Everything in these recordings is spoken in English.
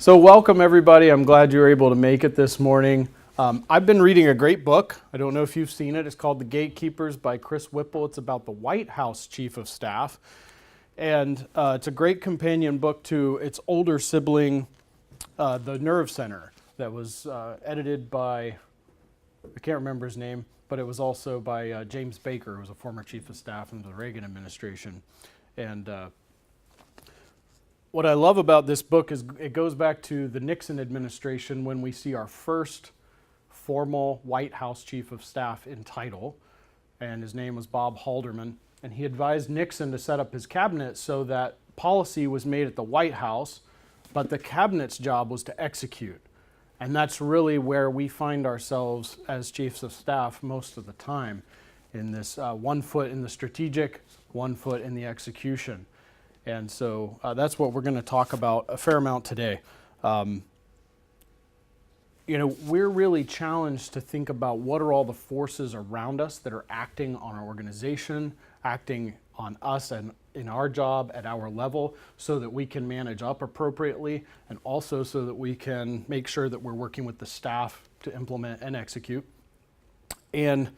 So welcome everybody. I'm glad you were able to make it this morning. I've been reading a great book. I don't know if you've seen it. It's called The Gatekeepers by Chris Whipple. It's about the White House Chief of Staff. And it's a great companion book to its older sibling, The Nerve Center, that was edited by, I can't remember his name, but it was also by James Baker, who was a former Chief of Staff in the Reagan administration. And what I love about this book is it goes back to the Nixon administration when we see our first formal White House Chief of Staff in title, and his name was Bob Haldeman. And he advised Nixon to set up his cabinet so that policy was made at the White House, but the cabinet's job was to execute. And that's really where we find ourselves as chiefs of staff most of the time, in this 1 foot in the strategic, 1 foot in the execution. And so that's what we're going to talk about a fair amount today. We're really challenged to think about what are all the forces around us that are acting on our organization, acting on us and in our job at our level, so that we can manage up appropriately, and also so that we can make sure that we're working with the staff to implement and execute. And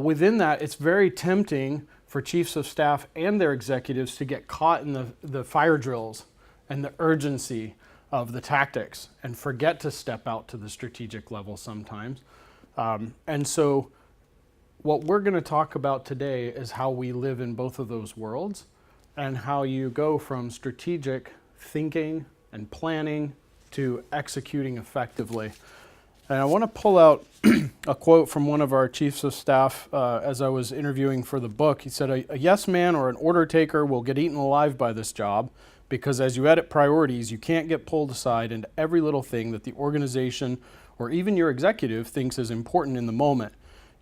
within that, it's very tempting for chiefs of staff and their executives to get caught in the fire drills and the urgency of the tactics and forget to step out to the strategic level sometimes. And so what we're going to talk about today is how we live in both of those worlds, and how you go from strategic thinking and planning to executing effectively. And I want to pull out a quote from one of our chiefs of staff as I was interviewing for the book. He said, a yes man or an order taker will get eaten alive by this job, because as you edit priorities, you can't get pulled aside into every little thing that the organization or even your executive thinks is important in the moment.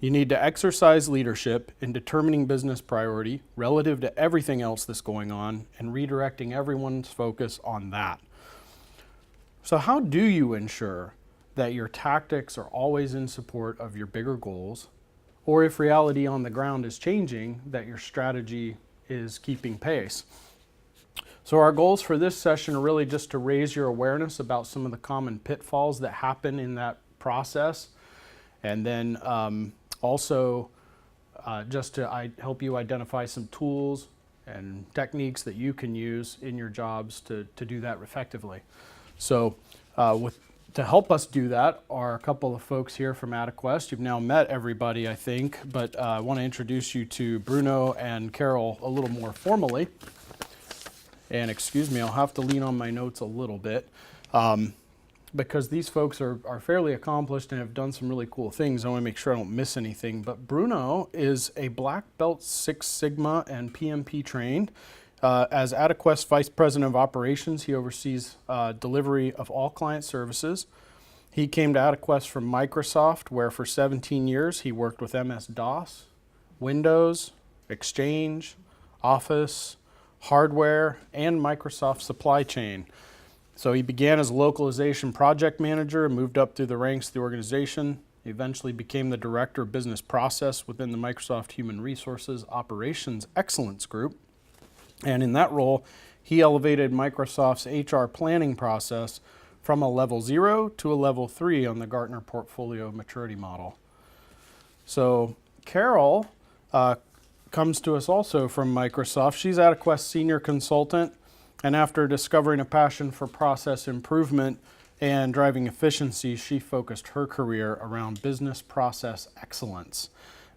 You need to exercise leadership in determining business priority relative to everything else that's going on and redirecting everyone's focus on that. So how do you ensure that your tactics are always in support of your bigger goals, or if reality on the ground is changing, that your strategy is keeping pace? So our goals for this session are really just to raise your awareness about some of the common pitfalls that happen in that process, and then also just to help you identify some tools and techniques that you can use in your jobs to do that effectively. So to help us do that are a couple of folks here from AdaQuest. You've now met everybody, I think, but I want to introduce you to Bruno and Carol a little more formally. And excuse me, I'll have to lean on my notes a little bit because these folks are fairly accomplished and have done some really cool things. I want to make sure I don't miss anything. But Bruno is a Black Belt 6 Sigma and PMP trained. As AdaQuest Vice President of Operations, he oversees delivery of all client services. He came to AdaQuest from Microsoft, where for 17 years he worked with MS-DOS, Windows, Exchange, Office, hardware, and Microsoft supply chain. So he began as a localization project manager and moved up through the ranks of the organization. He eventually became the Director of Business Process within the Microsoft Human Resources Operations Excellence Group. And in that role, he elevated Microsoft's HR planning process from a level 0 to a level 3 on the Gartner Portfolio Maturity Model. So Carol comes to us also from Microsoft. She's AdaQuest Senior Consultant, and after discovering a passion for process improvement and driving efficiency, she focused her career around business process excellence.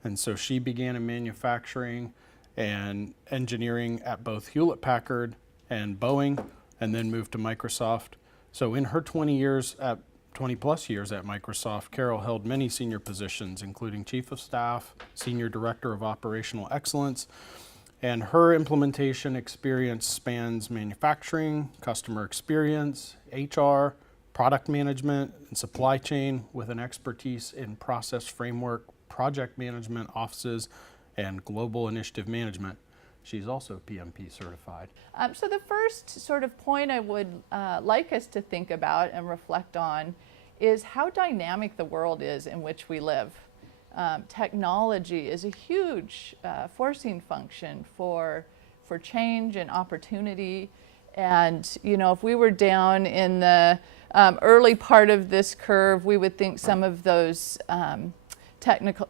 And so she began in manufacturing and engineering at both Hewlett-Packard and Boeing, and then moved to Microsoft. So in her 20 plus years at Microsoft, Carol held many senior positions, including Chief of Staff, Senior Director of Operational Excellence, and her implementation experience spans manufacturing, customer experience, HR, product management, and supply chain, with an expertise in process framework, project management offices, and global initiative management. She's also PMP certified. So the first sort of point I would like us to think about and reflect on is how dynamic the world is in which we live. Technology is a huge forcing function for change and opportunity, And, if we were down in the early part of this curve, we would think some of those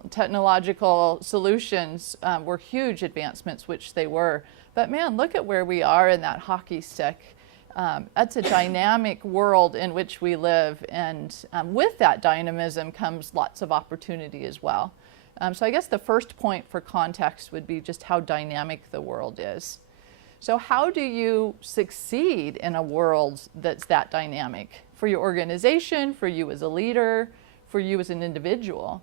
technological solutions were huge advancements, which they were. But man, look at where we are in that hockey stick. That's a dynamic world in which we live, and with that dynamism comes lots of opportunity as well. So I guess the first point for context would be just how dynamic the world is. So how do you succeed in a world that's that dynamic for your organization, for you as a leader, for you as an individual?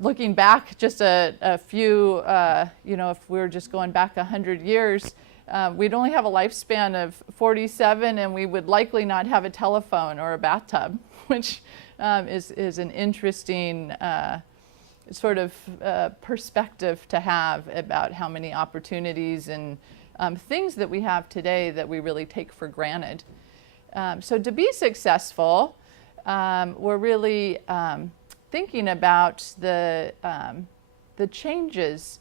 Looking back just a few, if we were just going back 100 years, we'd only have a lifespan of 47, and we would likely not have a telephone or a bathtub, which is an interesting sort of perspective to have about how many opportunities and things that we have today that we really take for granted. So to be successful, we're really thinking about the changes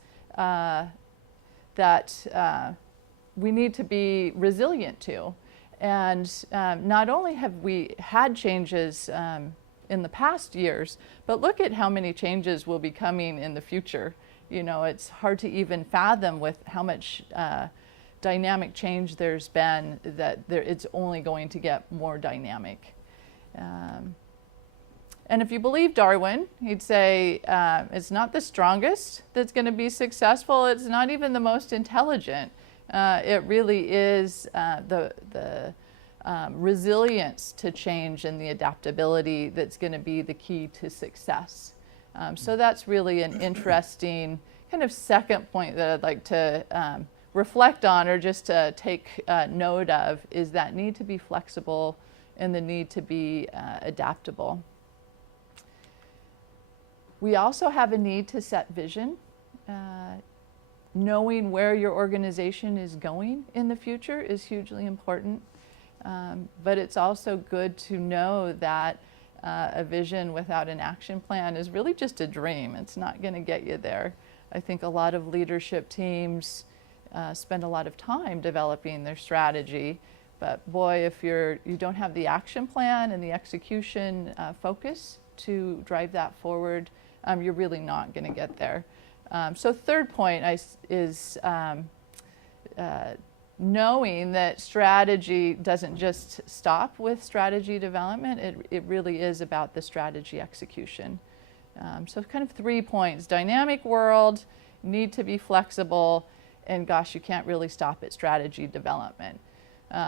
that we need to be resilient to. And not only have we had changes in the past years, but look at how many changes will be coming in the future. It's hard to even fathom with how much dynamic change there's been that it's only going to get more dynamic. And if you believe Darwin, he'd say it's not the strongest that's going to be successful. It's not even the most intelligent. It really is the resilience to change and the adaptability that's going to be the key to success. So that's really an interesting kind of second point that I'd like to reflect on, or just to take note of, is that need to be flexible and the need to be adaptable. We also have a need to set vision. Knowing where your organization is going in the future is hugely important. But it's also good to know that a vision without an action plan is really just a dream. It's not going to get you there. I think a lot of leadership teams spend a lot of time developing their strategy, but boy, if you don't have the action plan and the execution focus to drive that forward, you're really not going to get there. So third point is knowing that strategy doesn't just stop with strategy development. It really is about the strategy execution. So kind of 3 points: dynamic world, need to be flexible, and gosh, you can't really stop at strategy development.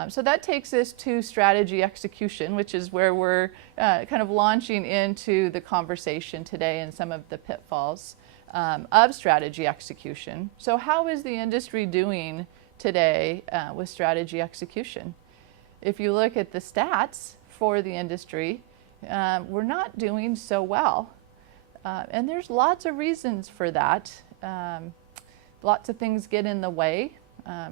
So that takes us to strategy execution, which is where we're kind of launching into the conversation today and some of the pitfalls of strategy execution. So how is the industry doing today with strategy execution? If you look at the stats for the industry, we're not doing so well. And there's lots of reasons for that. Lots of things get in the way.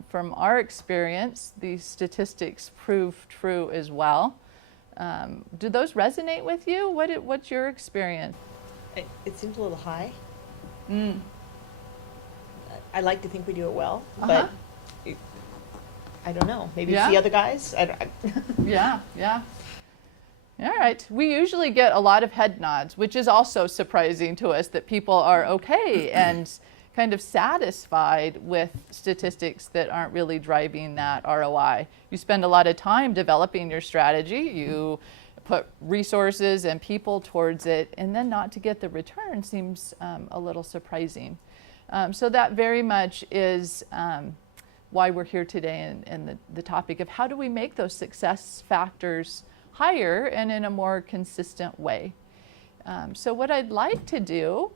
From our experience, these statistics prove true as well. Do those resonate with you? What's your experience? It seems a little high. Mm. I like to think we do it well, Uh-huh. but I don't know. Maybe Yeah. it's the other guys. Yeah. All right. We usually get a lot of head nods, which is also surprising to us, that people are okay and kind of satisfied with statistics that aren't really driving that ROI. You spend a lot of time developing your strategy, you put resources and people towards it, and then not to get the return seems a little surprising. So that very much is why we're here today, and the topic of how do we make those success factors higher and in a more consistent way. So what I'd like to do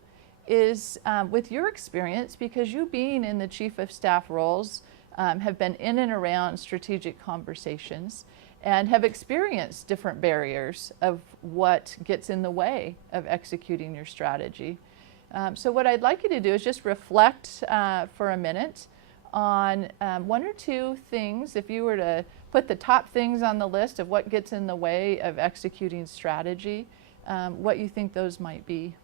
is, with your experience, because you being in the chief of staff roles, have been in and around strategic conversations and have experienced different barriers of what gets in the way of executing your strategy. So what I'd like you to do is just reflect for a minute on one or two things. If you were to put the top things on the list of what gets in the way of executing strategy, what you think those might be.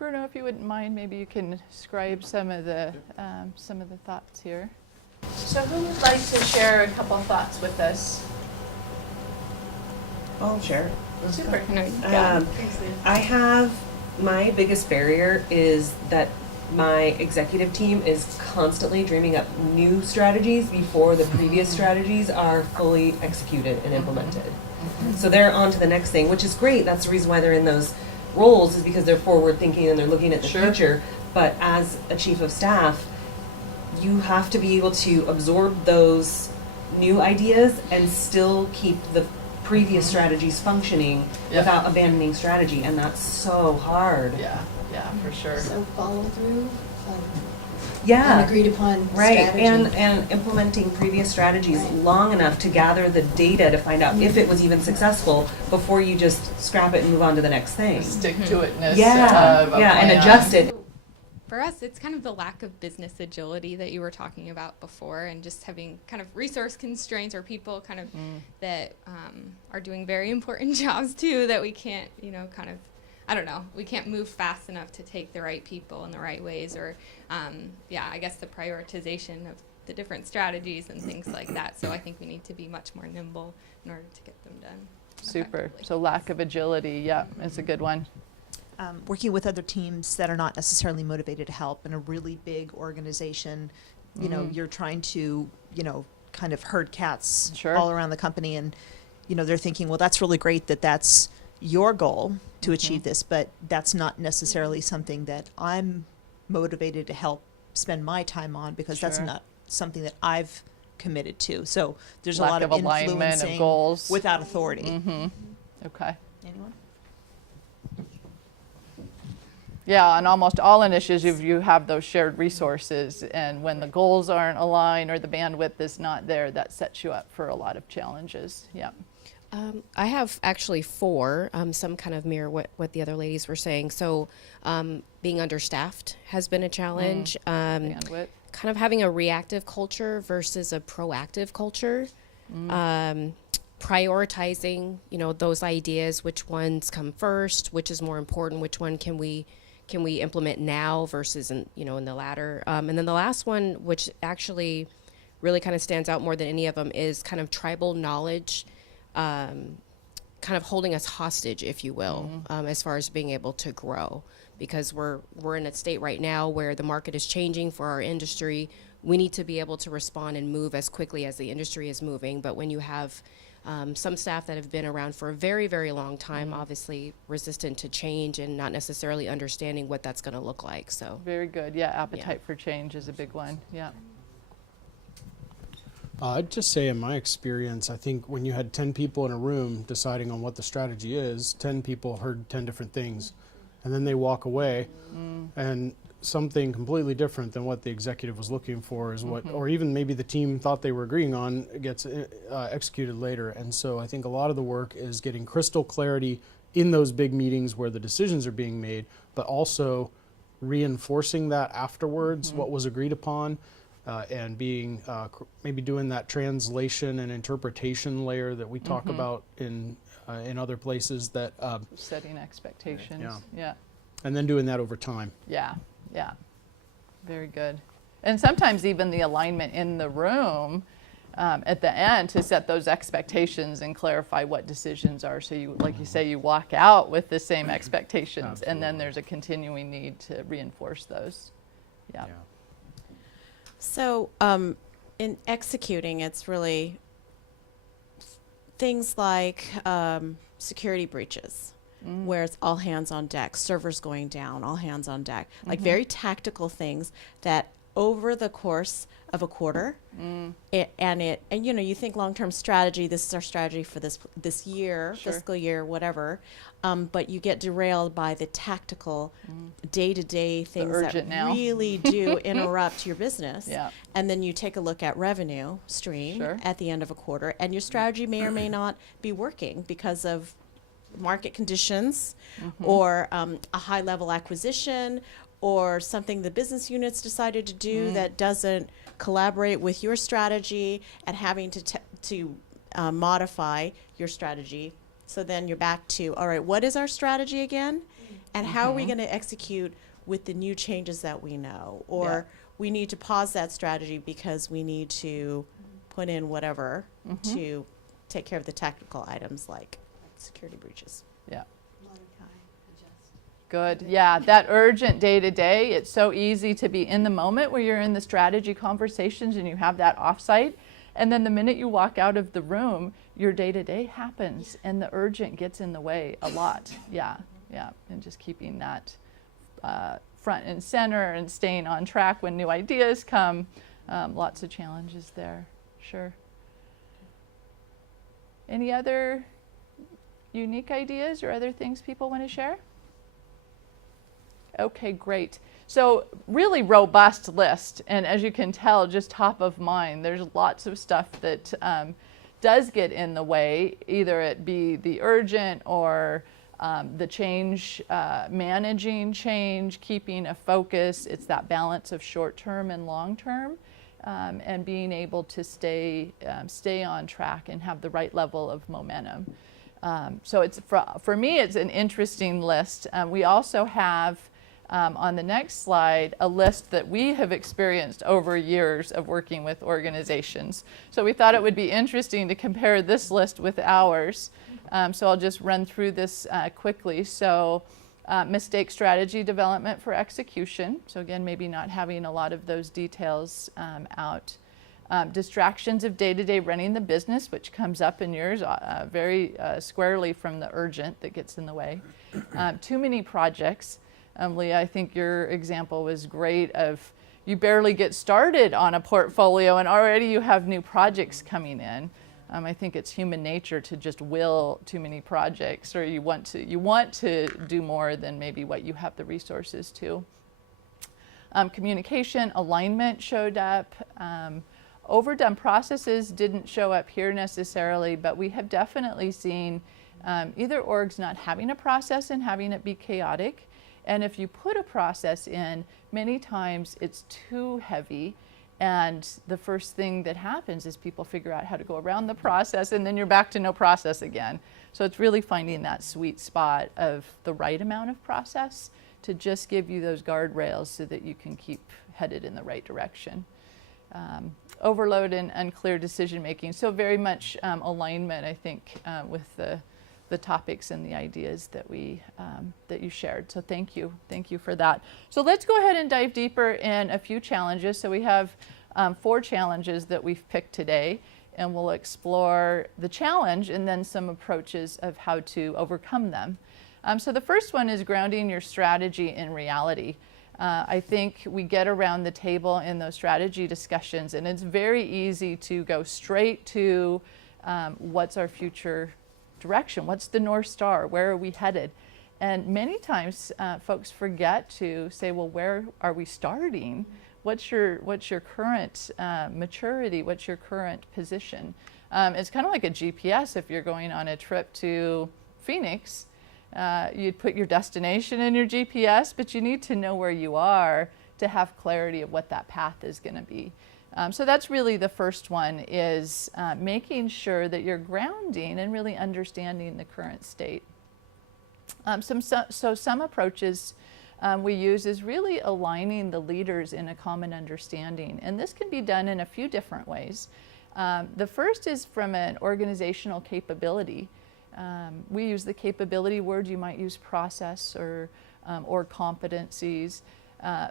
Bruno, if you wouldn't mind, maybe you can describe some of the thoughts here. So who would like to share a couple thoughts with us? I'll share. Super. I have, my biggest barrier is that my executive team is constantly dreaming up new strategies before the previous strategies are fully executed and implemented. So they're on to the next thing, which is great. That's the reason why they're in those roles, is because they're forward thinking and they're looking at the future. But as a chief of staff, you have to be able to absorb those new ideas and still keep the previous strategies functioning without abandoning strategy, and that's so hard. Yeah, for sure. So follow through, Yeah, an agreed upon right, strategy. and implementing previous strategies long enough to gather the data to find out if it was even successful before you just scrap it and move on to the next thing. Stick to itness. Yeah, of a yeah, and plan. adjust it. For us, it's kind of the lack of business agility that you were talking about before, and just having kind of resource constraints or people kind of that are doing very important jobs too, that we can't, kind of, I don't know, we can't move fast enough to take the right people in the right ways, or, I guess the prioritization of the different strategies and things like that. So I think we need to be much more nimble in order to get them done. Super. effectively. So lack of agility, is a good one. Working with other teams that are not necessarily motivated to help in a really big organization, you're trying to, kind of herd cats Sure. all around the company, and, they're thinking, well, that's really great that that's your goal to achieve this, but that's not necessarily something that I'm motivated to help spend my time on, because that's Sure. not something that I've committed to. So there's Lack a lot of of alignment of influencing goals. without authority. Okay. Anyone? Yeah, on almost all initiatives, you have those shared resources, and when the goals aren't aligned or the bandwidth is not there, that sets you up for a lot of challenges. Yeah. I have actually four, some kind of mirror what the other ladies were saying. So being understaffed has been a challenge. Bandwidth. Kind of having a reactive culture versus a proactive culture. Prioritizing, those ideas, which ones come first, which is more important, which one can we implement now versus in the latter. And then the last one, which actually really kind of stands out more than any of them, is kind of tribal knowledge, kind of holding us hostage, if you will, as far as being able to grow. Because we're in a state right now where the market is changing for our industry. We need to be able to respond and move as quickly as the industry is moving. But when you have some staff that have been around for a very, very long time, obviously resistant to change and not necessarily understanding what that's going to look like. So Very good. Yeah, appetite for change is a big one. Yeah. I'd just say, in my experience, I think when you had 10 people in a room deciding on what the strategy is, 10 people heard 10 different things, and then they walk away, and something completely different than what the executive was looking for is what, or even maybe the team thought they were agreeing on, gets executed later. And so I think a lot of the work is getting crystal clarity in those big meetings where the decisions are being made, but also reinforcing that afterwards, what was agreed upon, and being maybe doing that translation and interpretation layer that we talk about in other places, that Setting expectations. Yeah. Yeah. and then doing that over time. Yeah. Yeah. Very good. And sometimes even the alignment in the room at the end to set those expectations and clarify what decisions are. So you, like you say, you walk out with the same expectations, and then there's a continuing need to reinforce those. Yeah. So in executing, it's really things like security breaches, where it's all hands on deck, servers going down, all hands on deck, like very tactical things that over the course of a quarter, and you think long-term strategy, this is our strategy for this year, Sure. fiscal year, whatever, but you get derailed by the tactical day-to-day things that urgent now. really do interrupt your business. Yeah. And then you take a look at revenue stream Sure. at the end of a quarter, and your strategy may or may not be working because of market conditions or a high level acquisition or something the business units decided to do that doesn't collaborate with your strategy, and having to modify your strategy So then you're back to, all right, what is our strategy again? And how are we going to execute with the new changes that we know? Or we need to pause that strategy because we need to put in whatever to take care of the tactical items like security breaches. Yeah. Good. Yeah, that urgent day to day, it's so easy to be in the moment where you're in the strategy conversations and you have that offsite. And then the minute you walk out of the room, your day to day happens and the urgent gets in the way a lot. Yeah, yeah. And just keeping that front and center and staying on track when new ideas come. Lots of challenges there. Sure. Any other unique ideas or other things people want to share? Okay, great. So really robust list, and as you can tell, just top of mind. There's lots of stuff that does get in the way, either it be the urgent or the change, managing change, keeping a focus. It's that balance of short-term and long-term, and being able to stay on track and have the right level of momentum. So it's for me, it's an interesting list. We also have on the next slide, a list that we have experienced over years of working with organizations. So we thought it would be interesting to compare this list with ours. So I'll just run through this quickly. So mistake strategy development for execution. So again, maybe not having a lot of those details out. Distractions of day-to-day running the business, which comes up in yours very squarely from the urgent that gets in the way. Too many projects. Leah, I think your example was great of you barely get started on a portfolio and already you have new projects coming in. I think it's human nature to just will too many projects, or you want to do more than maybe what you have the resources to. Communication, alignment showed up. Overdone processes didn't show up here necessarily, but we have definitely seen either orgs not having a process and having it be chaotic. And if you put a process in, many times it's too heavy. And the first thing that happens is people figure out how to go around the process, and then you're back to no process again. So it's really finding that sweet spot of the right amount of process to just give you those guardrails so that you can keep headed in the right direction. Overload and unclear decision making. So very much alignment, I think, with the topics and the ideas that that you shared. So thank you for that. So let's go ahead and dive deeper in a few challenges. So we have 4 challenges that we've picked today, and we'll explore the challenge and then some approaches of how to overcome them. So the first one is grounding your strategy in reality. I think we get around the table in those strategy discussions, and it's very easy to go straight to what's our future direction, what's the North Star, where are we headed? And many times folks forget to say, well, where are we starting? What's your current maturity? What's your current position? It's kind of like a GPS. If you're going on a trip to Phoenix, you'd put your destination in your GPS, but you need to know where you are to have clarity of what that path is going to be. So that's really the first one, is making sure that you're grounding and really understanding the current state. Some approaches we use is really aligning the leaders in a common understanding. And this can be done in a few different ways. The first is from an organizational capability. We use the capability word. You might use process or competencies.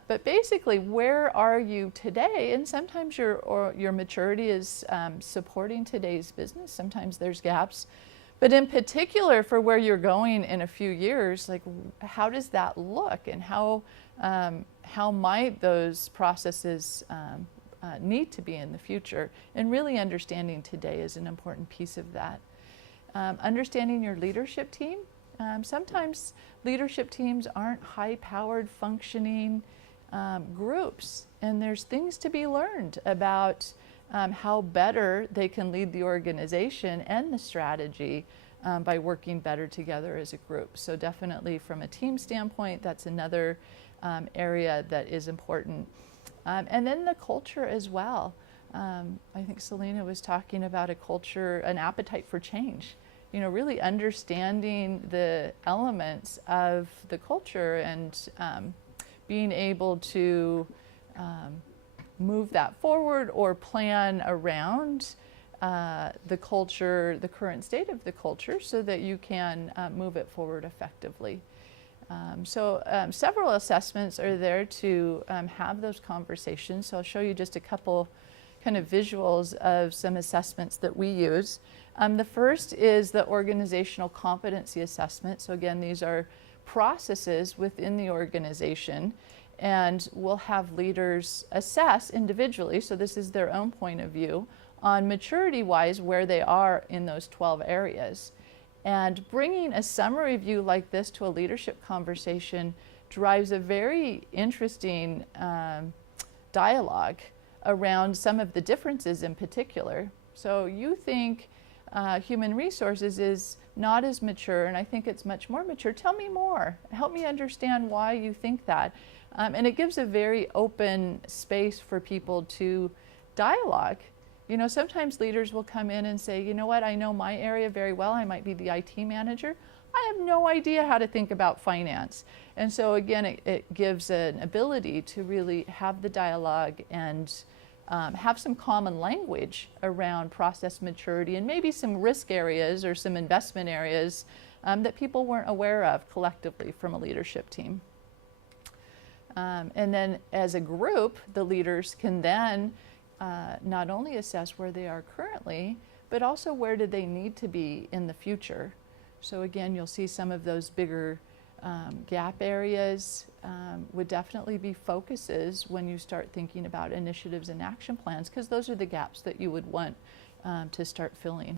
But basically, where are you today? And sometimes your maturity is supporting today's business. Sometimes there's gaps. But in particular, for where you're going in a few years, like how does that look, and how might those processes need to be in the future? And really understanding today is an important piece of that. Understanding your leadership team. Sometimes leadership teams aren't high-powered functioning groups, and there's things to be learned about how better they can lead the organization and the strategy by working better together as a group. So definitely from a team standpoint, that's another area that is important. And then the culture as well. I think Selena was talking about a culture, an appetite for change. really understanding the elements of the culture and being able to move that forward or plan around the culture, the current state of the culture, so that you can move it forward effectively. Several assessments are there to have those conversations. So I'll show you just a couple kind of visuals of some assessments that we use. The first is the organizational competency assessment. So again, these are processes within the organization, and we'll have leaders assess individually, so this is their own point of view, on maturity-wise where they are in those 12 areas. And bringing a summary view like this to a leadership conversation drives a very interesting dialogue around some of the differences in particular. So you think human resources is not as mature, and I think it's much more mature. Tell me more. Help me understand why you think that. And it gives a very open space for people to dialogue. Sometimes leaders will come in and say, you know what, I know my area very well. I might be the IT manager. I have no idea how to think about finance. And so again, it gives an ability to really have the dialogue and have some common language around process maturity and maybe some risk areas or some investment areas that people weren't aware of collectively from a leadership team. And then as a group, the leaders can then not only assess where they are currently, but also where do they need to be in the future. So again, you'll see some of those bigger gap areas would definitely be focuses when you start thinking about initiatives and action plans, because those are the gaps that you would want to start filling.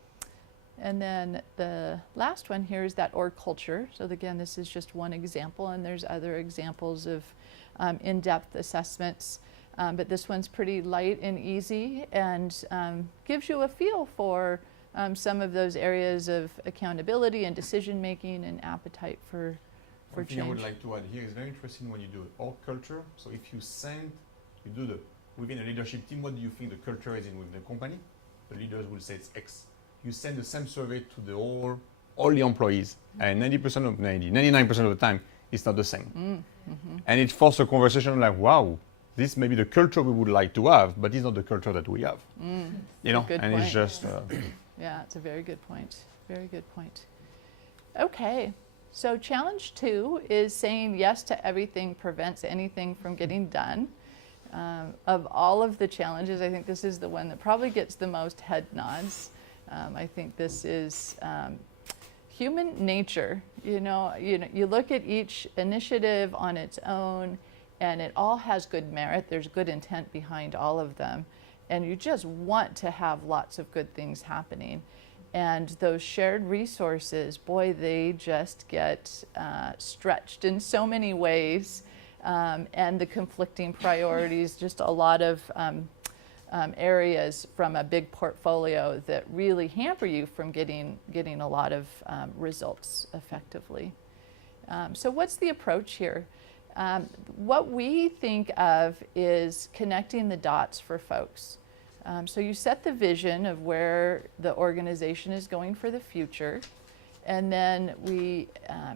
And then the last one here is that org culture. So again, this is just one example, and there's other examples of in-depth assessments. But this one's pretty light and easy and gives you a feel for some of those areas of accountability and decision making and appetite for One thing I would change. like to add here is very interesting when you do org culture. So if you do within a leadership team, what do you think the culture is in within the company? The leaders will say it's X. You send the same survey to all the employees, and 99% of the time, it's not the same. And it forces a conversation like, wow, this may be the culture we would like to have, but it's not the culture that we have. Good and point. it's just Yeah, it's a very good point. Very good point. Okay, so challenge 2 is saying yes to everything prevents anything from getting done. Of all of the challenges, I think this is the one that probably gets the most head nods. I think this is human nature. You look at each initiative on its own, and it all has good merit. There's good intent behind all of them. And you just want to have lots of good things happening. And those shared resources, boy, they just get stretched in so many ways. And the conflicting priorities, just a lot of areas from a big portfolio that really hamper you from getting a lot of results effectively. So what's the approach here? What we think of is connecting the dots for folks. So you set the vision of where the organization is going for the future, and then we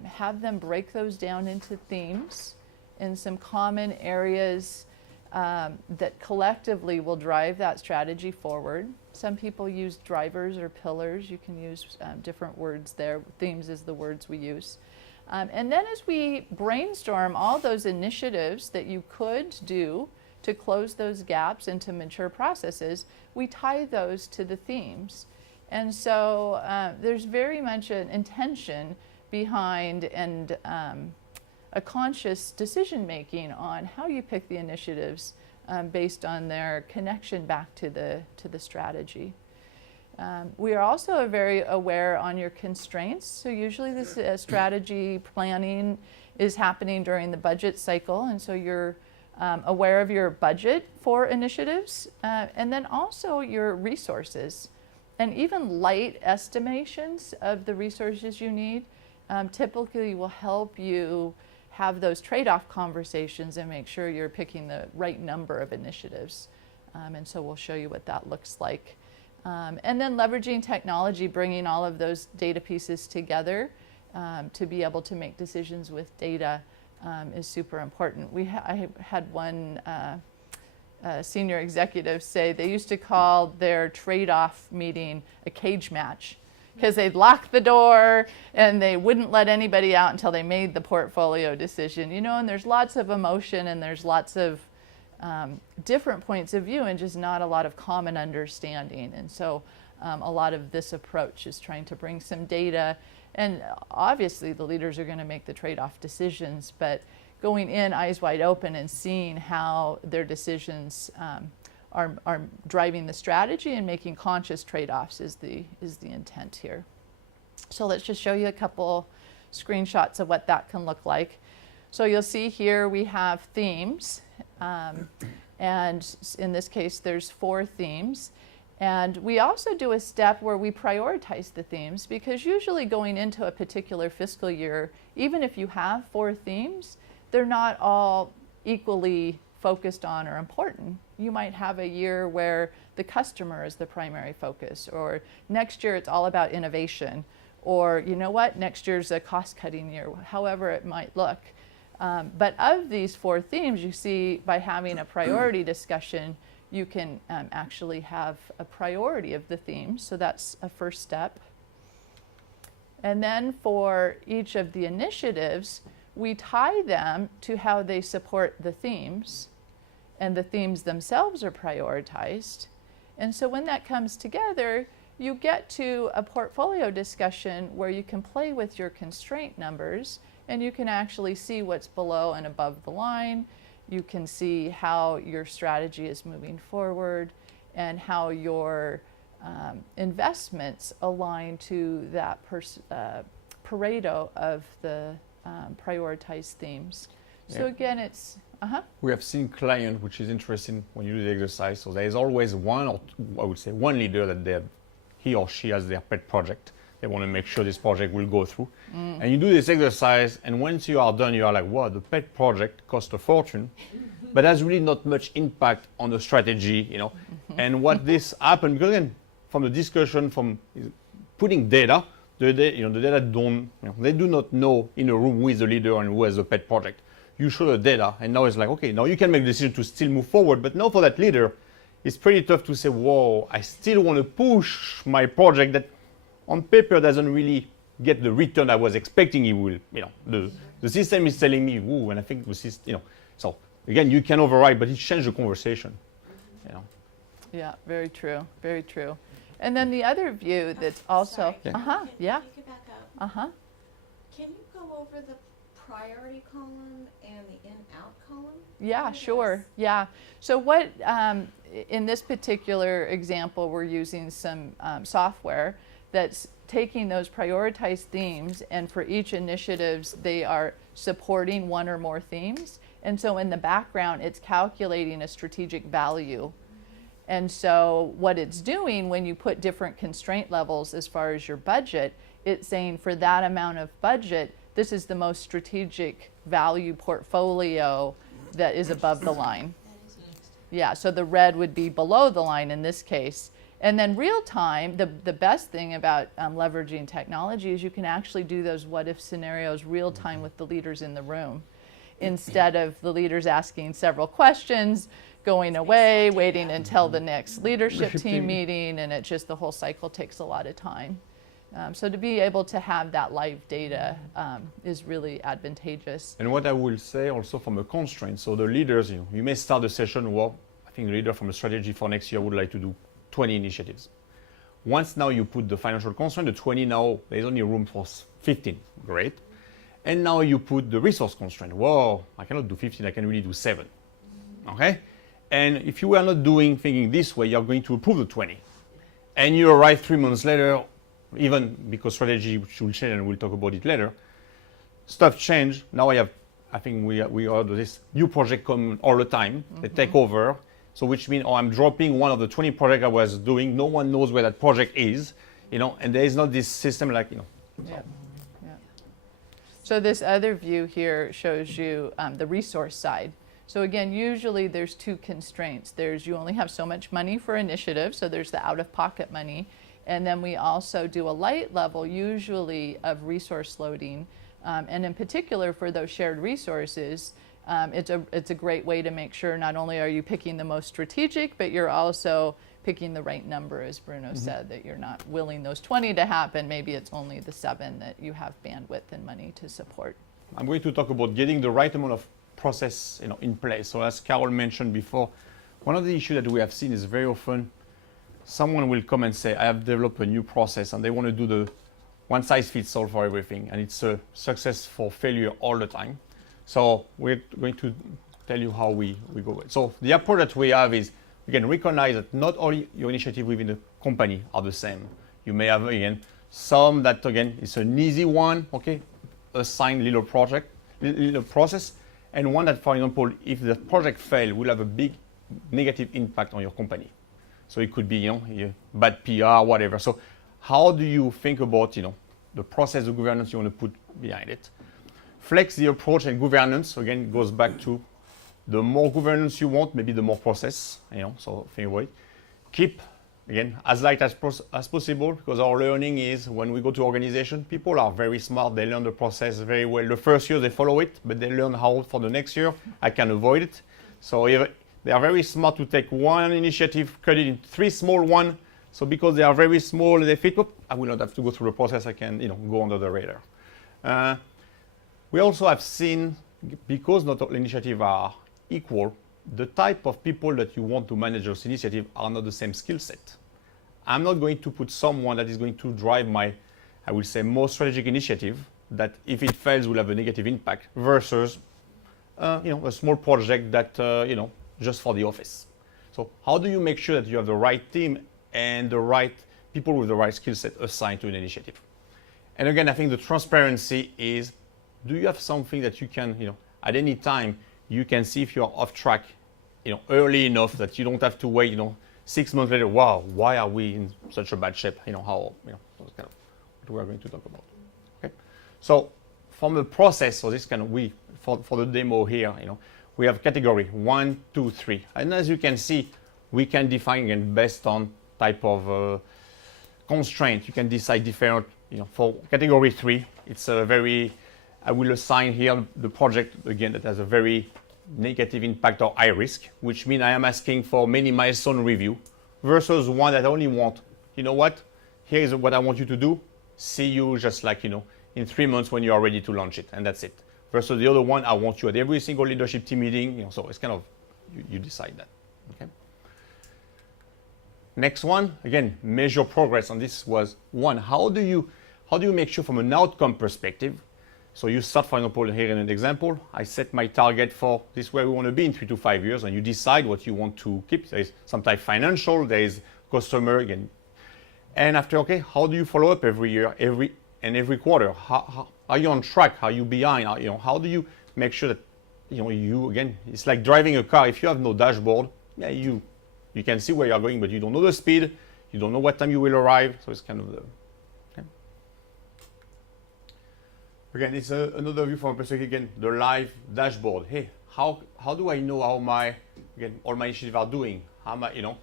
have them break those down into themes in some common areas that collectively will drive that strategy forward. Some people use drivers or pillars. You can use different words there. Themes is the words we use. And then as we brainstorm all those initiatives that you could do to close those gaps into mature processes, we tie those to the themes. And so there's very much an intention behind and a conscious decision making on how you pick the initiatives based on their connection back to the strategy. We are also very aware on your constraints. So usually this strategy planning is happening during the budget cycle, and so you're aware of your budget for initiatives, and then also your resources. And even light estimations of the resources you need typically will help you have those trade-off conversations and make sure you're picking the right number of initiatives. And so we'll show you what that looks like And then leveraging technology, bringing all of those data pieces together to be able to make decisions with data is super important. I had one senior executive say they used to call their trade-off meeting a cage match, because they'd lock the door and they wouldn't let anybody out until they made the portfolio decision. You know, and there's lots of emotion and there's lots of different points of view and just not a lot of common understanding. And so a lot of this approach is trying to bring some data, and obviously the leaders are going to make the trade-off decisions, but going in eyes wide open and seeing how their decisions are driving the strategy and making conscious trade-offs is the intent here. So let's just show you a couple screenshots of what that can look like. So you'll see here we have themes, and in this case there's 4 themes. And we also do a step where we prioritize the themes, because usually going into a particular fiscal year, even if you have 4 themes, they're not all equally focused on or important. You might have a year where the customer is the primary focus, or next year it's all about innovation, or you know what, next year's a cost-cutting year, however it might look. But of these 4 themes, you see by having a priority discussion, you can actually have a priority of the themes, so that's a first step. And then for each of the initiatives, we tie them to how they support the themes, and the themes themselves are prioritized. And so when that comes together, you get to a portfolio discussion where you can play with your constraint numbers, and you can actually see what's below and above the line. You can see how your strategy is moving forward and how your investments align to that Pareto of the prioritized themes. So again, it's We have seen client, which is interesting when you do the exercise. So there is always one, or I would say one leader that he or she has their pet project. They want to make sure this project will go through. And you do this exercise, and once you are done, you are like, wow, the pet project cost a fortune, but has really not much impact on the strategy, you know. And what this happened, because again, from the discussion, from putting data, the data don't, they do not know in a room who is the leader and who has the pet project. You show the data, and now it's like, okay, now you can make the decision to still move forward, but now for that leader, it's pretty tough to say, whoa, I still want to push my project that on paper doesn't really get the return I was expecting he will. The system is telling me, woo, and I think the system, so again, you can override, but it changed the conversation. Yeah, very true, very true. And then the other view that's also, Sorry. yeah, You could back up. Can you go over the priority column and the in-out column? yeah, sure, yeah. So what, in this particular example, we're using some software that's taking those prioritized themes, and for each initiatives, they are supporting one or more themes. And so in the background, it's calculating a strategic value. And so what it's doing when you put different constraint levels as far as your budget, it's saying for that amount of budget, this is the most strategic value portfolio that is above the line. Yeah, so the red would be below the line in this case. And then real time, the best thing about leveraging technology is you can actually do those what if scenarios real time with the leaders in the room, instead of the leaders asking several questions, going away, waiting until the next leadership team meeting, and the whole cycle takes a lot of time. So to be able to have that live data is really advantageous. And what I will say also from a constraint, so the leaders, you may start the session, well, I think the leader from a strategy for next year would like to do 20 initiatives. Once now you put the financial constraint, the 20 now, there's only room for 15, great. And now you put the resource constraint. Whoa, I cannot do 15, I can really do 7, okay? And if you were not thinking this way, you're going to approve the 20. And you arrive 3 months later, even because strategy will change, and we'll talk about it later, stuff change. Now I think we are this new project come all the time, they take over. So which means, I'm dropping one of the 20 projects I was doing. No one knows where that project is, and there is not this system like, Yeah. So this other view here shows you the resource side. So again, usually there's two constraints. There's you only have so much money for initiatives, so there's the out-of-pocket money. And then we also do a light level, usually of resource loading. And in particular for those shared resources, it's a great way to make sure not only are you picking the most strategic, but you're also picking the right number, as Bruno said, that you're not willing those 20 to happen. Maybe it's only the 7 that you have bandwidth and money to support. I'm going to talk about getting the right amount of process, in place. So as Carol mentioned before, one of the issues that we have seen is very often someone will come and say, I have developed a new process, and they want to do the one size fits all for everything, and it's a success for failure all the time. So we're going to tell you how we go with it. So the approach that we have is, again, recognize that not all your initiatives within the company are the same. You may have, again, some that, again, is an easy one, okay, assign little project, little process, and one that, for example, if the project fails, will have a big negative impact on your company. So it could be, bad PR, whatever. So how do you think about, the process, the governance you want to put behind it? Flex the approach and governance, again, goes back to the more governance you want, maybe the more process, so think about it. Keep, again, as light as possible, because our learning is when we go to organization, people are very smart, they learn the process very well. The first year they follow it, but they learn how for the next year I can avoid it. So they are very smart to take one initiative, cut it in 3 small ones. So because they are very small, they fit, I will not have to go through the process, I can go under the radar. We also have seen, because not all initiatives are equal, the type of people that you want to manage those initiatives are not the same skill set. I'm not going to put someone that is going to drive my, I will say, more strategic initiative that if it fails will have a negative impact versus, a small project that, just for the office. So how do you make sure that you have the right team and the right people with the right skill set assigned to an initiative? And again, I think the transparency is, do you have something that you can, at any time, you can see if you're off track, early enough that you don't have to wait, 6 months later, wow, why are we in such a bad shape? That's kind of what we are going to talk about. Okay. So from the process, so this kind of for the demo here, we have category 1, 2, 3. And as you can see, we can define again based on type of constraint. You can decide different, for category 3, it's a very, I will assign here the project, again, that has a very negative impact or high risk, which means I am asking for many milestone review versus one that I only want, what, here is what I want you to do, see you just like, in 3 months when you are ready to launch it, and that's it. Versus the other one, I want you at every single leadership team meeting, so it's kind of, you decide that, okay? Next one, again, measure progress, and this was one. How do you make sure from an outcome perspective? So you start, for example, here in an example, I set my target for this where we want to be in 3 to 5 years, and you decide what you want to keep. There is sometimes financial, there is customer, again. And after, okay, how do you follow up every year, every quarter? How are you on track? Are you behind? How do you make sure that, you, again, it's like driving a car. If you have no dashboard, yeah, you can see where you're going, but you don't know the speed, you don't know what time you will arrive, so it's kind of the, okay. Again, it's another view from a perspective, again, the live dashboard. Hey, how do I know how all my initiatives are doing? How am I,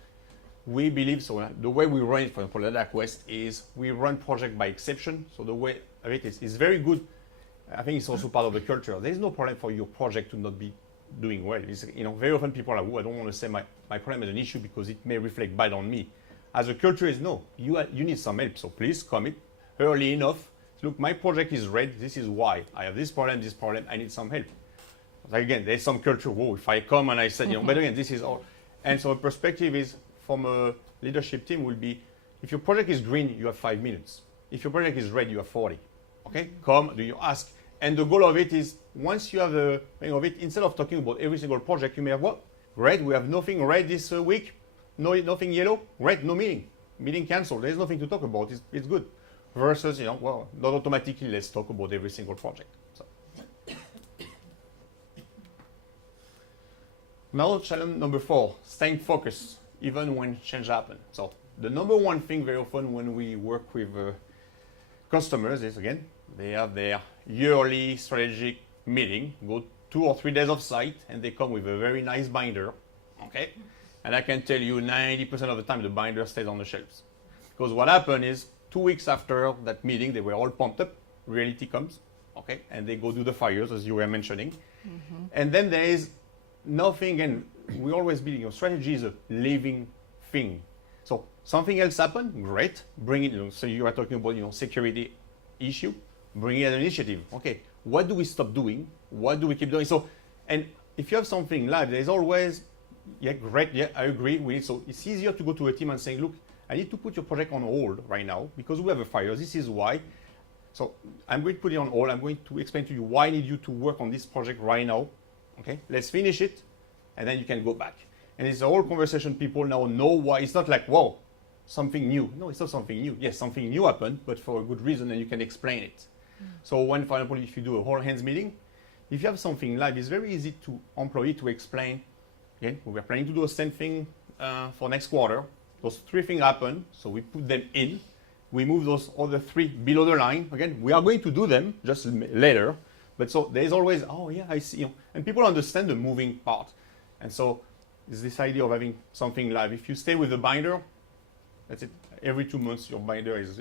we believe, so the way we run it, for example, at Quest is we run project by exception. So the way of it is very good. I think it's also part of the culture. There's no problem for your project to not be doing well. It's, very often people are like, I don't want to say my problem is an issue because it may reflect bad on me. As a culture is, no, you need some help. So please commit early enough. Look, my project is red. This is why. I have this problem, I need some help. Like again, there's some culture, whoa, if I come and I said, but again, this is all. And so a perspective is, from a leadership team will be, if your project is green, you have 5 minutes. If your project is red, you have 40. Okay, come, do you ask? And the goal of it is, once you have the hang of it, instead of talking about every single project, you may have what? Red, we have nothing red this week, nothing yellow, red, no meeting. Meeting canceled, there's nothing to talk about, it's good. Versus, not automatically, let's talk about every single project. So. Now, challenge number 4, staying focused, even when change happens. So the number one thing very often when we work with customers is, again, they have their yearly strategic meeting, go 2 or 3 days of site, and they come with a very nice binder, okay? And I can tell you 90% of the time the binder stays on the shelves. Because what happened is 2 weeks after that meeting, they were all pumped up, reality comes, okay? And they go do the fires, as you were mentioning. And then there is nothing, and we always believe, strategy is a living thing. So something else happened, great, bring it, so you are talking about, security issue, bring it an initiative. Okay, what do we stop doing? What do we keep doing? So, and if you have something live, there's always, yeah, great, yeah, I agree with it. So it's easier to go to a team and say, look, I need to put your project on hold right now because we have a fire. This is why. So I'm going to put it on hold. I'm going to explain to you why I need you to work on this project right now. Okay, let's finish it, and then you can go back. And it's a whole conversation. People now know why. It's not like, whoa, something new. No, it's not something new. Yes, something new happened, but for a good reason, and you can explain it. So when, for example, if you do a whole hands meeting, if you have something live, it's very easy to employee to explain. Okay, we're planning to do the same thing for next quarter. Those 3 things happen, so we put them in. We move those other 3 below the line. Again, we are going to do them just later. But so there's always, oh yeah, I see. And people understand the moving part. And so it's this idea of having something live. If you stay with the binder, that's it. Every 2 months, your binder is,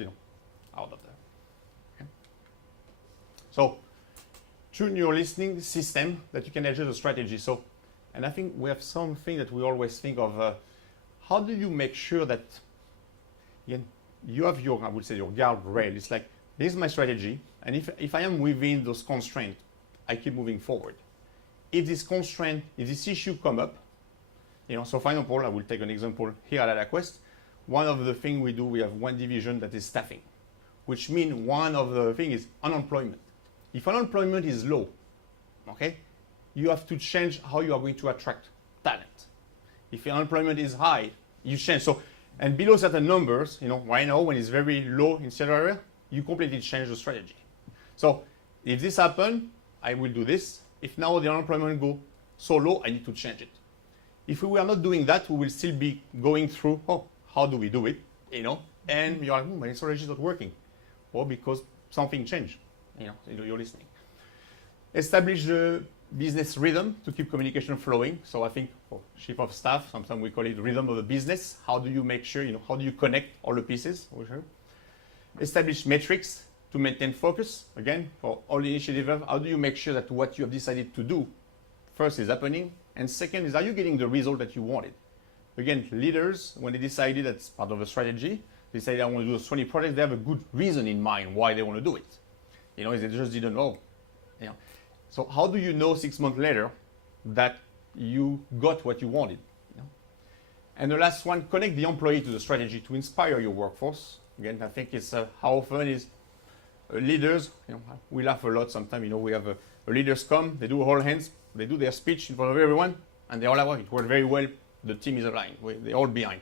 out of there. Okay. So tune your listening system that you can adjust the strategy. So, and I think we have something that we always think of. How do you make sure that, again, you have your, I would say, your guardrail? It's like, here's my strategy, and if I am within those constraints, I keep moving forward. If this constraint, if this issue come up, so for example, I will take an example here at AdaQuest. One of the things we do, we have one division that is staffing, which means one of the things is unemployment. If unemployment is low, okay, you have to change how you are going to attract talent. If unemployment is high, you change. So, and below certain numbers, right now when it's very low in certain area, you completely change the strategy. So if this happens, I will do this. If now the unemployment go so low, I need to change it. If we were not doing that, we will still be going through, how do we do it? And you're like, my strategy is not working. Well, because something changed. You're listening. Establish the business rhythm to keep communication flowing. So I think for chief of staff, sometimes we call it rhythm of the business. How do you make sure, how do you connect all the pieces? Establish metrics to maintain focus. Again, for all the initiatives, how do you make sure that what you have decided to do first is happening? And second is, are you getting the result that you wanted? Again, leaders, when they decided that's part of a strategy, they say I want to do those 20 projects, they have a good reason in mind why they want to do it. They just didn't know. So how do you know 6 months later that you got what you wanted? And the last one, connect the employee to the strategy to inspire your workforce. Again, I think it's how often is leaders, we laugh a lot sometimes. We have leaders come, they do all hands, they do their speech in front of everyone, and they all like, it worked very well, the team is aligned, they're all behind.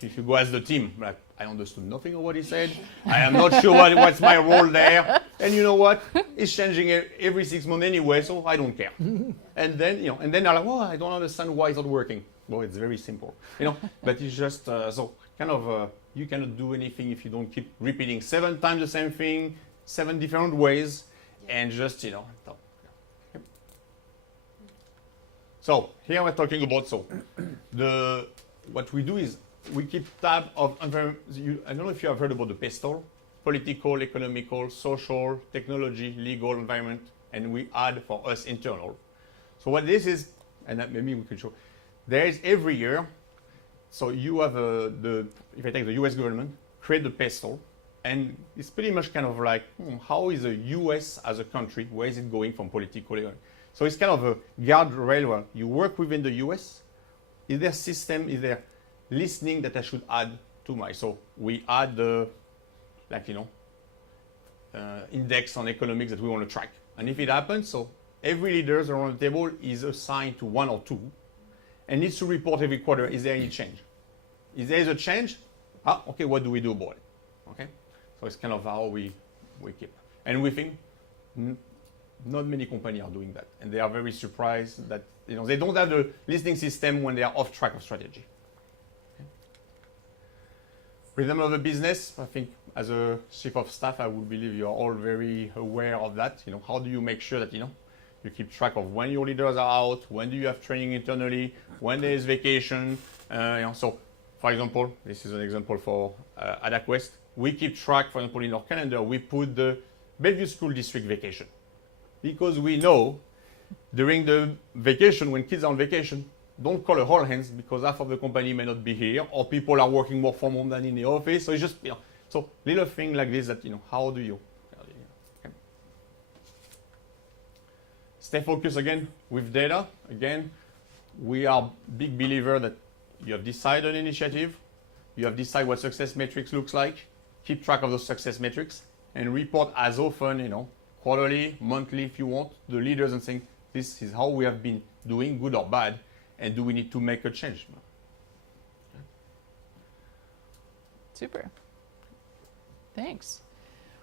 If you go as the team, like, I understood nothing of what he said, I am not sure what's my role there, and you know what, it's changing every 6 months anyway, so I don't care. And then, and then they're like, I don't understand why it's not working. Well, it's very simple, but it's just, so kind of, you cannot do anything if you don't keep repeating 7 times the same thing, 7 different ways, and just, So here we're talking about, what we do is we keep tab of, I don't know if you have heard about the PESTLE, political, economical, social, technology, legal, environment, and we add for us internal. So what this is, and that maybe we could show, there is every year, so you have if I take the US government, create the PESTLE, and it's pretty much kind of like, how is the US as a country, where is it going from political? So it's kind of a guardrail where you work within the US. Is there system, is there listening that I should add to my, so we add the, index on economics that we want to track. And if it happens, so every leader around the table is assigned to 1 or 2 and needs to report every quarter, is there any change? If there is a change, okay, what do we do about it? Okay, so it's kind of how we keep. And we think not many companies are doing that. And they are very surprised that they don't have the listening system when they are off track of strategy. Okay. Rhythm of the business, I think as a chief of staff, I would believe you are all very aware of that. How do you make sure that You keep track of when your leaders are out, when do you have training internally, when there is vacation. So, for example, this is an example for at Aquest. We keep track, for example, in our calendar, we put the Bellevue School District vacation. Because we know during the vacation, when kids are on vacation, don't call all hands because half of the company may not be here or people are working more from home than in the office. So it's just, so little thing like this that, how do you? Okay. Stay focused again with data. Again, we are big believer that you have decided an initiative, you have decided what success metrics looks like, keep track of those success metrics and report as often, quarterly, monthly if you want, the leaders and saying, this is how we have been doing, good or bad, and do we need to make a change? Super. Thanks.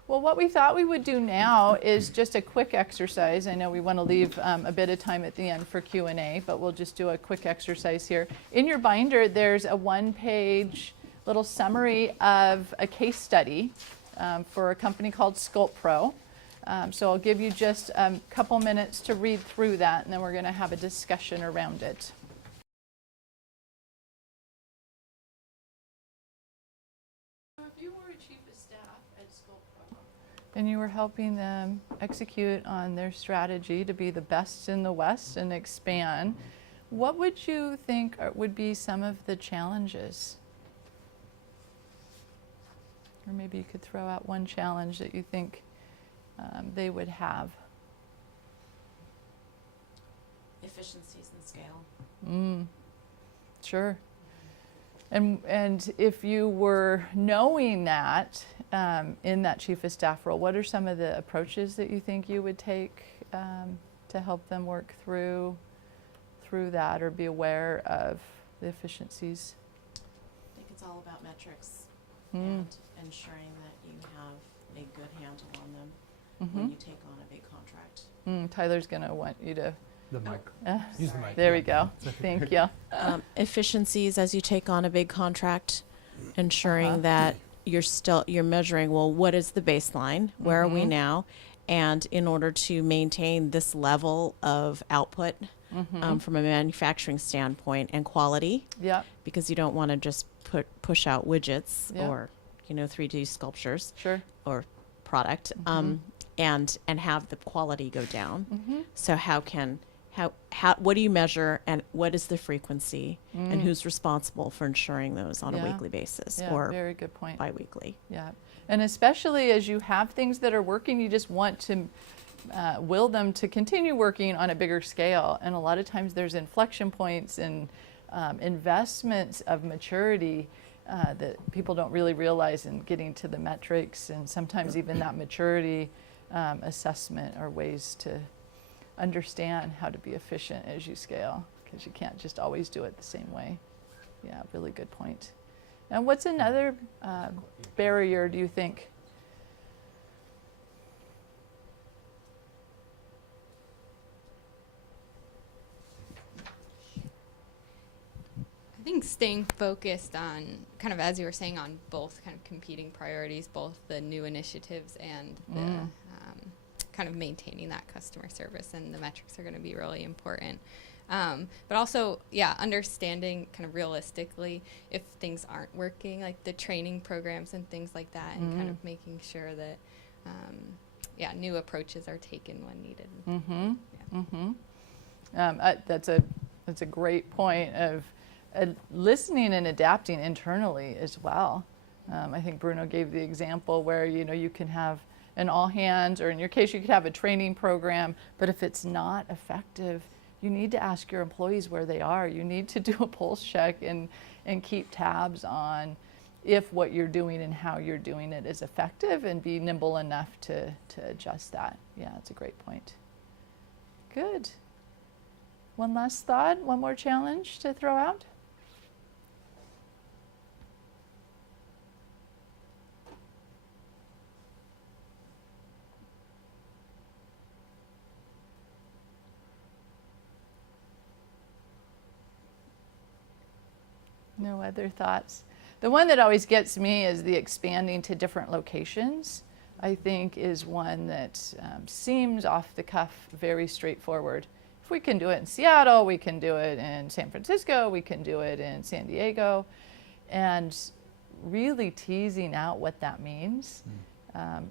Well, what we thought we would do now is just a quick exercise. I know we want to leave a bit of time at the end for Q&A, but we'll just do a quick exercise here. In your binder, there's a one-page little summary of a case study for a company called Sculpt Pro. So I'll give you just a couple minutes to read through that, and then we're going to have a discussion around it. If you were a chief of staff at Sculpt Pro, and you were helping them execute on their strategy to be the best in the West and expand, what would you think would be some of the challenges? Or maybe you could throw out one challenge that you think they would have. Efficiencies and scale. Sure. And if you were knowing that in that chief of staff role, what are some of the approaches that you think you would take to help them work through that or be aware of the efficiencies? I think it's all about metrics and ensuring that you have a good handle on them when you take on a big contract. Tyler's going to want you to. The mic. Use the mic. There we go. Thank you. Efficiencies as you take on a big contract, ensuring that you're measuring, well, what is the baseline? Where are we now? And in order to maintain this level of output from a manufacturing standpoint and quality, because you don't want to just push out widgets or 3D sculptures or product and have the quality go down. So what do you measure and what is the frequency and who's responsible for ensuring those on a weekly basis or very good point. bi-weekly? Yeah, and especially as you have things that are working, you just want to will them to continue working on a bigger scale. And a lot of times there's inflection points and investments of maturity that people don't really realize in getting to the metrics, and sometimes even that maturity assessment are ways to understand how to be efficient as you scale, because you can't just always do it the same way. Yeah, really good point. And what's another barrier, do you think? I think staying focused on, kind of as you were saying, on both kind of competing priorities, both the new initiatives and the kind of maintaining that customer service, and the metrics are going to be really important. But also, understanding kind of realistically if things aren't working, like the training programs and things like that, and kind of making sure that, new approaches are taken when needed. That's a great point of listening and adapting internally as well. I think Bruno gave the example where you can have an all hands, or in your case you could have a training program, but if it's not effective, you need to ask your employees where they are. You need to do a pulse check and keep tabs on if what you're doing and how you're doing it is effective, and be nimble enough to adjust that. Yeah, that's a great point. Good. One last thought, one more challenge to throw out? No other thoughts? The one that always gets me is the expanding to different locations. I think, is one that seems off the cuff, very straightforward. If we can do it in Seattle, we can do it in San Francisco, we can do it in San Diego, and really teasing out what that means.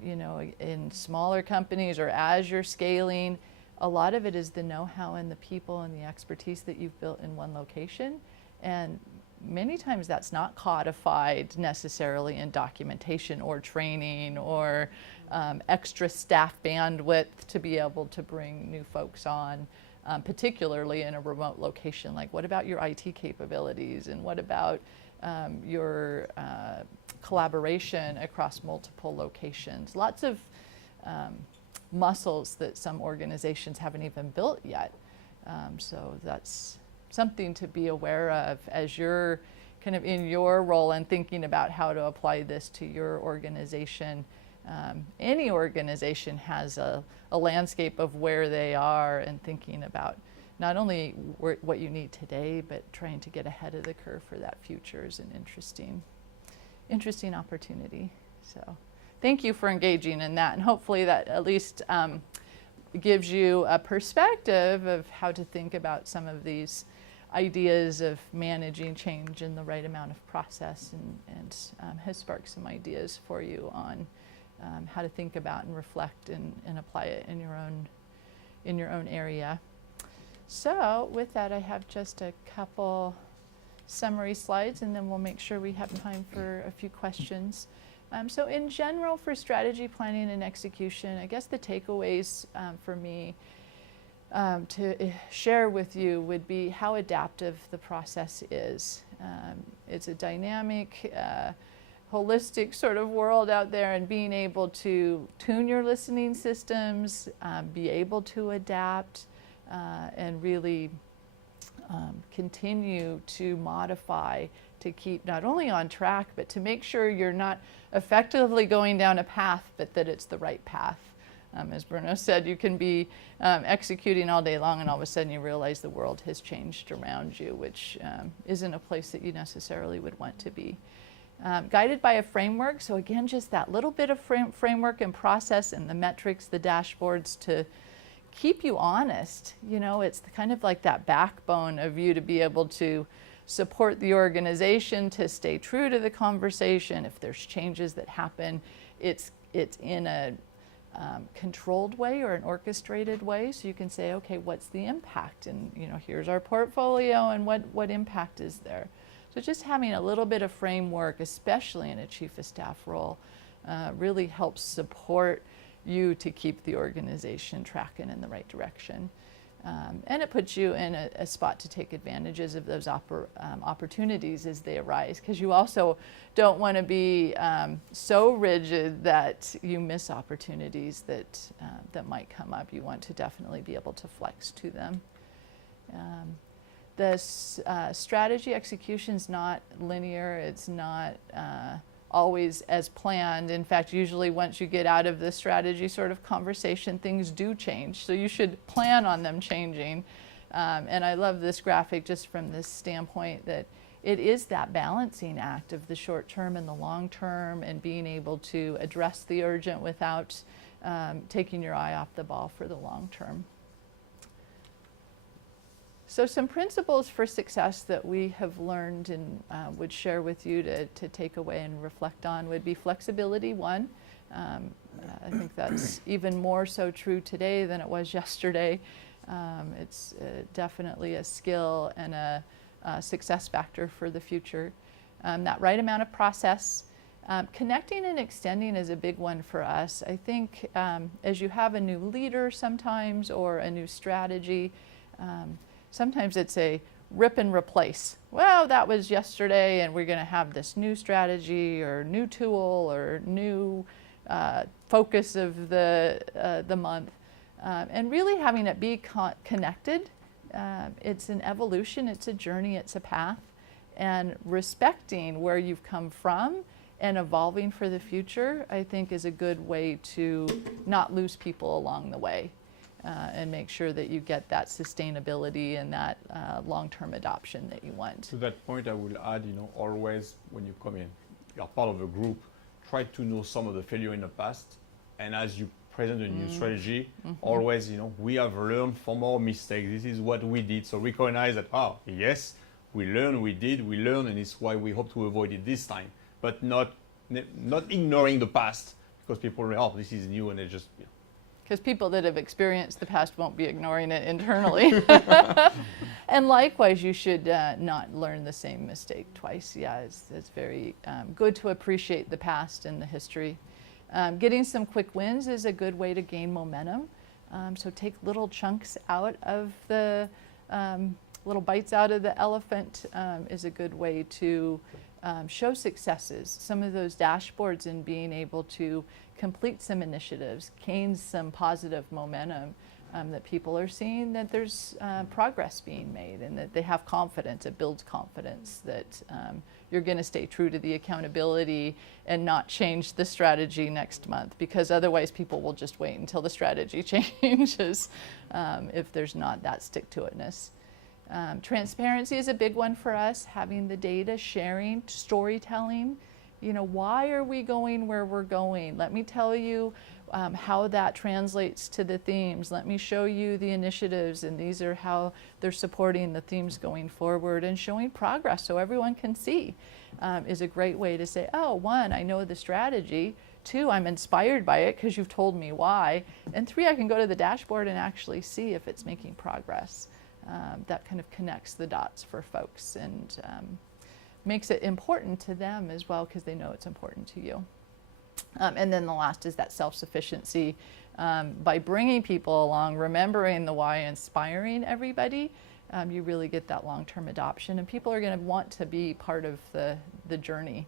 You know, in smaller companies or as you're scaling, a lot of it is the know-how and the people and the expertise that you've built in one location. And many times that's not codified necessarily in documentation or training or extra staff bandwidth to be able to bring new folks on, particularly in a remote location. Like, what about your IT capabilities, and what about your collaboration across multiple locations? Lots of muscles that some organizations haven't even built yet. So that's something to be aware of as you're kind of in your role and thinking about how to apply this to your organization. Any organization has a landscape of where they are, and thinking about not only what you need today, but trying to get ahead of the curve for that future is an interesting opportunity. So thank you for engaging in that, and hopefully that at least gives you a perspective of how to think about some of these ideas of managing change in the right amount of process, and has sparked some ideas for you on how to think about and reflect and apply it in your own area. So with that, I have just a couple summary slides, and then we'll make sure we have time for a few questions. So in general, for strategy planning and execution, I guess the takeaways for me to share with you would be how adaptive the process is. It's a dynamic, holistic sort of world out there, and being able to tune your listening systems, be able to adapt, and really continue to modify to keep not only on track, but to make sure you're not effectively going down a path, but that it's the right path. As Bruno said, you can be executing all day long, and all of a sudden you realize the world has changed around you, which isn't a place that you necessarily would want to be. Guided by a framework, so again, just that little bit of framework and process and the metrics, the dashboards to keep you honest. You know, it's kind of like that backbone of you to be able to support the organization, to stay true to the conversation. If there's changes that happen, it's in a controlled way or an orchestrated way, so you can say, okay, what's the impact? And you know, here's our portfolio, and what impact is there? So just having a little bit of framework, especially in a chief of staff role, really helps support you to keep the organization tracking in the right direction. And it puts you in a spot to take advantages of those opportunities as they arise, because you also don't want to be so rigid that you miss opportunities that might come up. You want to definitely be able to flex to them. The strategy execution is not linear. It's not always as planned. In fact, usually once you get out of the strategy sort of conversation, things do change. So you should plan on them changing. And I love this graphic just from this standpoint that it is that balancing act of the short term and the long term, and being able to address the urgent without taking your eye off the ball for the long term. So some principles for success that we have learned and would share with you to take away and reflect on would be flexibility, one. I think that's even more so true today than it was yesterday. It's definitely a skill and a success factor for the future. That right amount of process. Connecting and extending is a big one for us. I think as you have a new leader sometimes, or a new strategy, sometimes it's a rip and replace. Well, that was yesterday, and we're going to have this new strategy or new tool or new focus of the month. And really having it be connected. It's an evolution, it's a journey, it's a path. And respecting where you've come from and evolving for the future, I think, is a good way to not lose people along the way. And make sure that you get that sustainability and that long-term adoption that you want. To that point, I will add, always when you come in, you are part of a group, try to know some of the failure in the past And as you present a new strategy, always, we have learned from our mistakes. This is what we did. So recognize that, yes, we learned, we learned, and it's why we hope to avoid it this time. But not ignoring the past, because people, this is new, and they just, Because people that have experienced the past won't be ignoring it internally. And likewise, you should not learn the same mistake twice. Yeah, it's very good to appreciate the past and the history. Getting some quick wins is a good way to gain momentum. So take little chunks out of the, little bites out of the elephant is a good way to show successes. Some of those dashboards and being able to complete some initiatives, gain some positive momentum that people are seeing that there's progress being made and that they have confidence. It builds confidence that you're going to stay true to the accountability and not change the strategy next month, because otherwise people will just wait until the strategy changes if there's not that stick-to-itness. Transparency is a big one for us, having the data, sharing, storytelling. Why are we going where we're going? Let me tell you how that translates to the themes. Let me show you the initiatives, and these are how they're supporting the themes going forward, and showing progress so everyone can see is a great way to say, oh, 1, I know the strategy. 2, I'm inspired by it because you've told me why. And 3, I can go to the dashboard and actually see if it's making progress. That kind of connects the dots for folks and makes it important to them as well, because they know it's important to you. And then the last is that self-sufficiency. By bringing people along, remembering the why, inspiring everybody, you really get that long-term adoption, and people are going to want to be part of the journey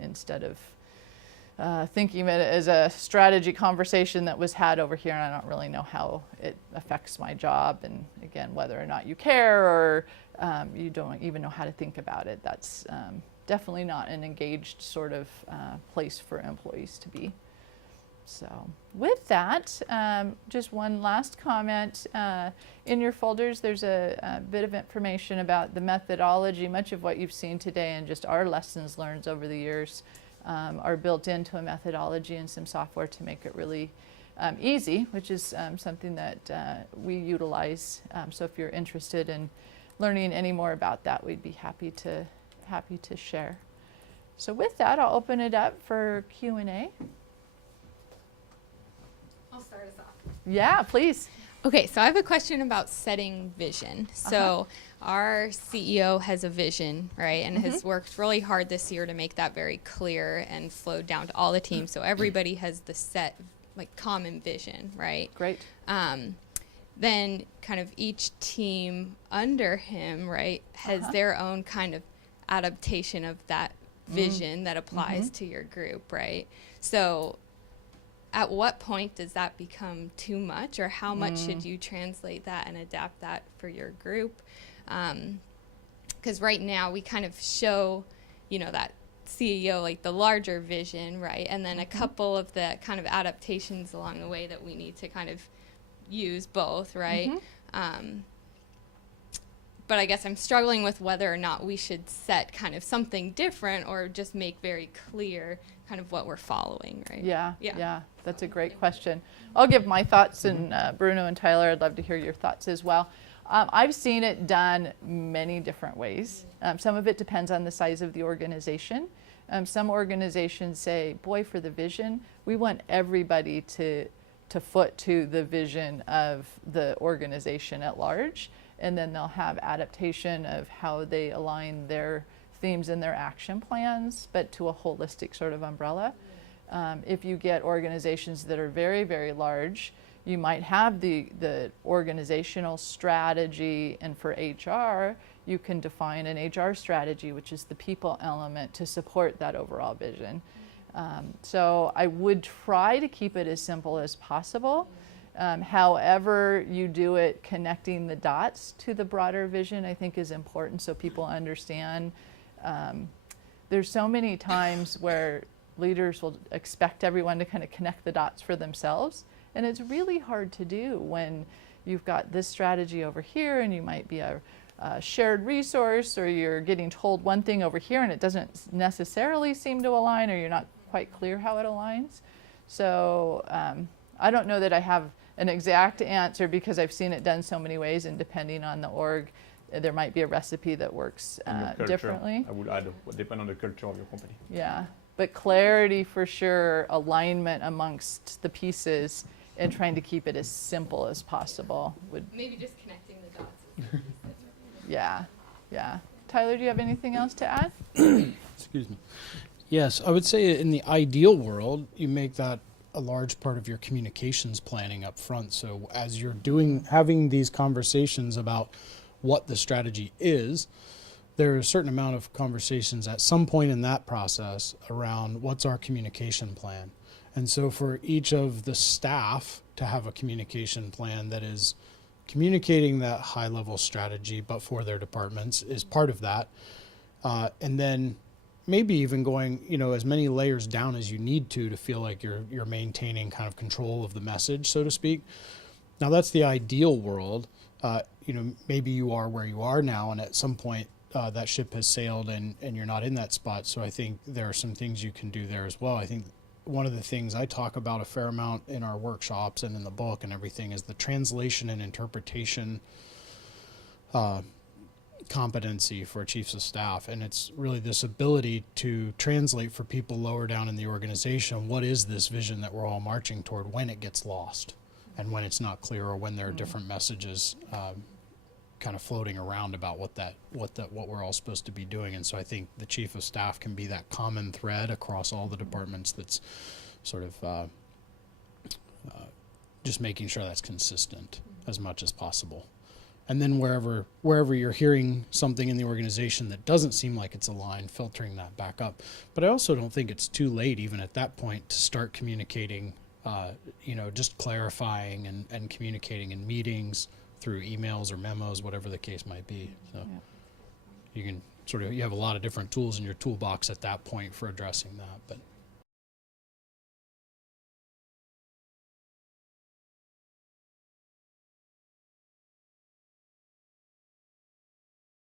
instead of thinking of it as a strategy conversation that was had over here and I don't really know how it affects my job, and again, whether or not you care or you don't even know how to think about it. That's definitely not an engaged sort of place for employees to be. So with that, just one last comment. In your folders, there's a bit of information about the methodology. Much of what you've seen today and just our lessons learned over the years are built into a methodology and some software to make it really easy, which is something that we utilize. So if you're interested in learning any more about that, we'd be happy to share. So with that, I'll open it up for Q&A. I'll start us off. Yeah, please. Okay, so I have a question about setting vision. So our CEO has a vision, right, and has worked really hard this year to make that very clear and flow down to all the teams. So everybody has the set, common vision, right? Great. Then kind of each team under him, right, has their own kind of adaptation of that vision that applies to your group, right? So at what point does that become too much, or how much should you translate that and adapt that for your group? Because right now we kind of show, that CEO, the larger vision, right? And then a couple of the kind of adaptations along the way that we need to kind of use both, right? But I guess I'm struggling with whether or not we should set kind of something different or just make very clear kind of what we're following, right? Yeah, that's a great question. I'll give my thoughts, and Bruno and Tyler, I'd love to hear your thoughts as well. I've seen it done many different ways. Some of it depends on the size of the organization. Some organizations say, boy, for the vision, we want everybody to foot to the vision of the organization at large, and then they'll have adaptation of how they align their themes and their action plans, but to a holistic sort of umbrella. If you get organizations that are very, very large, you might have the organizational strategy, and for HR, you can define an HR strategy, which is the people element to support that overall vision. So I would try to keep it as simple as possible. However you do it, connecting the dots to the broader vision, I think is important so people understand. There's so many times where leaders will expect everyone to kind of connect the dots for themselves, and it's really hard to do when you've got this strategy over here and you might be a shared resource, or you're getting told one thing over here and it doesn't necessarily seem to align, or you're not quite clear how it aligns. So I don't know that I have an exact answer because I've seen it done so many ways, and depending on the org, there might be a recipe that works And your culture, differently. I would add, would depend on the culture of your company. Yeah, but clarity for sure, alignment amongst the pieces, and trying to keep it as simple as possible would. Maybe just connecting the dots. is the piece that's really Yeah, yeah. Tyler, do you have anything else to add? Excuse me. Yes, I would say in the ideal world, you make that a large part of your communications planning up front. So as you're having these conversations about what the strategy is, there are a certain amount of conversations at some point in that process around what's our communication plan. And so for each of the staff to have a communication plan that is communicating that high level strategy, but for their departments is part of that. And then maybe even going, as many layers down as you need to feel like you're maintaining kind of control of the message, so to speak. Now that's the ideal world. Maybe you are where you are now, and at some point that ship has sailed and you're not in that spot. So I think there are some things you can do there as well. I think one of the things I talk about a fair amount in our workshops and in the book and everything is the translation and interpretation competency for chiefs of staff. And it's really this ability to translate for people lower down in the organization, what is this vision that we're all marching toward when it gets lost and when it's not clear, or when there are different messages kind of floating around about what we're all supposed to be doing. And so I think the chief of staff can be that common thread across all the departments that's sort of just making sure that's consistent as much as possible. And then wherever you're hearing something in the organization that doesn't seem like it's aligned, filtering that back up. But I also don't think it's too late, even at that point, to start communicating, just clarifying and communicating in meetings, through emails or memos, whatever the case might be. So you can you have a lot of different tools in your toolbox at that point for addressing that. But